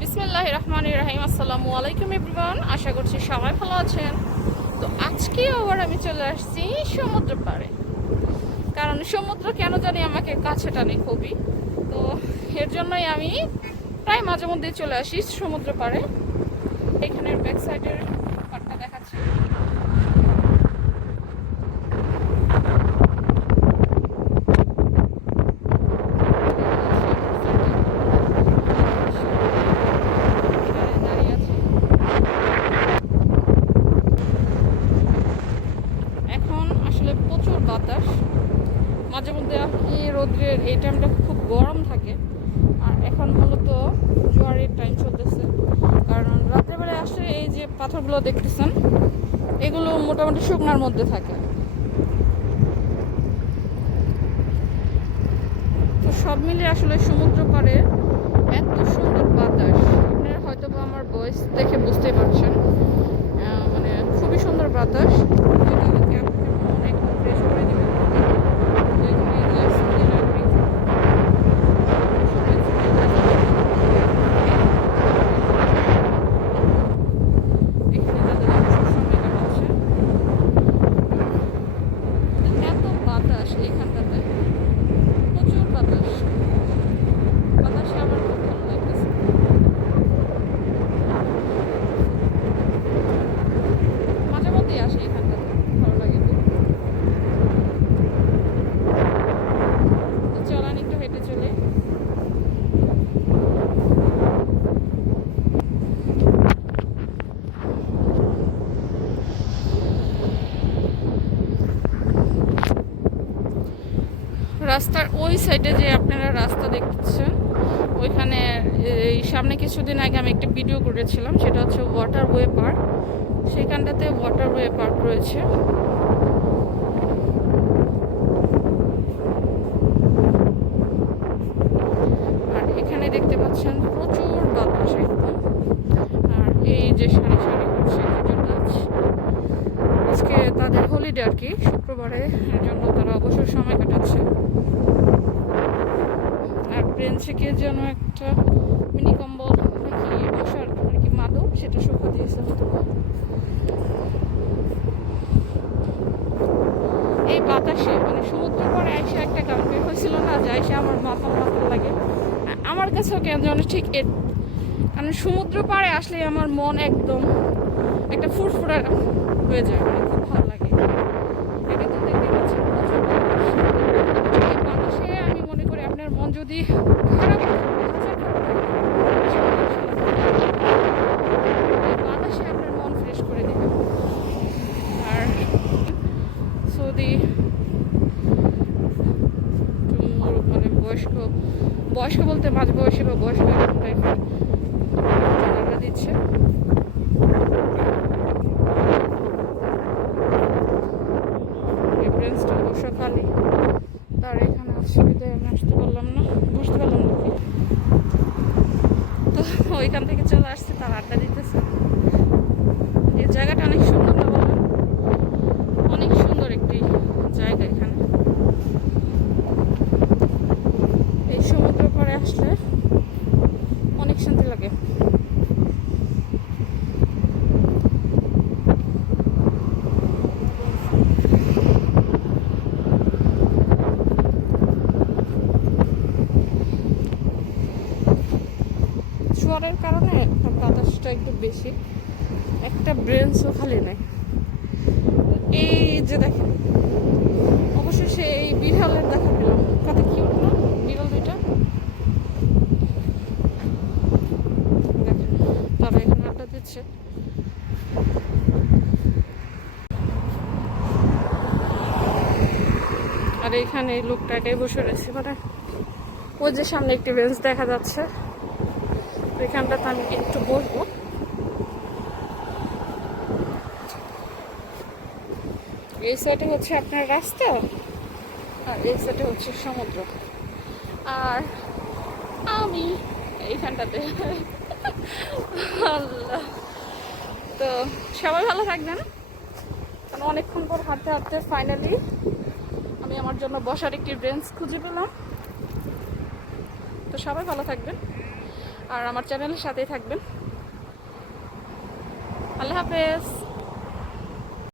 বিসমিল্লাহ রহমান রাহিম, আসসালামু আলাইকুম এভরিওয়ান, আশা করছি সবাই ভালো আছেন। তো আজকে আবার আমি চলে আসছি সমুদ্র পাড়ে কারণ সমুদ্র কেন জানি আমাকে কাছে টানে খুবই। তো এর জন্যই আমি প্রায় মাঝে মধ্যে চলে আসি সমুদ্র পাড়ে এখানের ব্যাক সাইডের পাড়টা দেখাচ্ছি দাঁড়িয়ে আছি এখন আসলে প্রচুর বাতাস। মাঝে মধ্যে আর কি রোদ্রের এই টাইমটা খুব গরম থাকে। আর এখন মূলত জোয়ারের টাইম চলতেছে। কারণ রাত্রেবেলায় আসলে এই যে পাথরগুলো দেখতেছেন, এগুলো মোটামুটি শুকনার মধ্যে থাকে। তো সব মিলে আসলে সমুদ্র পাড়ে এত সুন্দর বাতাস। আপনারা হয়তো বা আমার বয়স দেখে বুঝতেই পারছেন। মানে খুবই সুন্দর বাতাস। যেটা আমাকে আপনাকে মন একদম ফ্রেশ করে দেবে তো এখানে এই যে সৌদি নাগরিক, সবাই এখানে তাদের অবসর সময় কাটাচ্ছে এত বাতাস এইখানটাতে প্রচুর বাতাস বাতাসে আমার খুব ভালো লাগতেছে মাঝে মধ্যেই আসে এখানটাতে ভালো লাগে খুব তো চলান একটু হেঁটে চলে রাস্তার ওই সাইডে যে আপনারা রাস্তা দেখছেন, ওইখানে, এই সামনে কিছুদিন আগে আমি একটা ভিডিও করেছিলাম, সেটা হচ্ছে ওয়াটার ওয়ে পার্ক সেখানটাতে ওয়াটার ওয়ে পার্ক রয়েছে। আর এখানে দেখতে পাচ্ছেন প্রচুর বাতাস আর এই যে সারি সারি হচ্ছে খেজুর গাছ আজকে তাদের হলিডে আর কি, শুক্রবারে জন্য তারা অবসর সময় কাটাচ্ছে। আর ব্রেঞ্চে কে যেন একটা মিনি কম্বল নাকি মশার আর কি মাদক, সেটা শুকা দিয়েছে হয়তো। এই বাতাসে মানে সমুদ্র পরে এসে একটা গান বের হয়েছিল না, যে এসে আমার মাথা মাথা লাগে। আমার কাছেও কেন যেন ঠিক এর কারণ সমুদ্র পাড়ে আসলে আমার মন একদম একটা ফুরফুরা হয়ে যায় মানে খুব ভালো লাগে এটা তো দেখতে পাচ্ছেন প্রচুর বাতাস। এই বাতাসে আমি মনে করি আপনার মন যদি খারাপ হয়, হাজার খারাপ থাকে, এই বাতাসে আপনার মন ফ্রেশ করে দেবে আর সৌদি একটু মোর- মানে বয়স্ক বয়স্ক বলতে মাঝ বয়সী বা বয়স্ক এরকম টাইপের জানাটা দিচ্ছে। ব্রেঞ্চটা বর্ষাকালে তার এখানে অসুবিধায় আমি আসতে পারলাম না, বুঝতে পারলাম না তো ওইখান থেকে চলে আসছে, তার আড্ডা দিতেছে এই জায়গাটা অনেক সুন্দর না বলেন অনেক সুন্দর একটি জায়গা এখানে এই সমুদ্র পাড়ে আসলে অনেক শান্তি লাগে। জ্বরের কারণে বাতাসটা একটু বেশি, একটা ব্রেঞ্চও খালি নেই। এই যে দেখেন অবশেষে এই বিড়ালের দেখা পেলাম কত কিউট না বিড়াল দুইটা দেখেন তারা এখানে আড্ডা দিচ্ছে আর এখানে এই লোকটা একাই বসে রয়েছে মানে ওই যে সামনে একটি বেঞ্চ দেখা যাচ্ছে। এখানটাতে আমি একটু বসবো। এই সাইডে হচ্ছে আপনার রাস্তা, আর এই সাইডে হচ্ছে সমুদ্র। আর আমি এইখানটাতে। সবাই ভালো থাকবেন। কারণ অনেকক্ষণ পর হাঁটতে হাঁটতে ফাইনালি আমি আমার জন্য বসার একটি ব্রেঞ্চ খুঁজে পেলাম। তো সবাই ভালো থাকবেন। আর আমার চ্যানেলের সাথেই থাকবেন। আল্লাহ হাফেজ।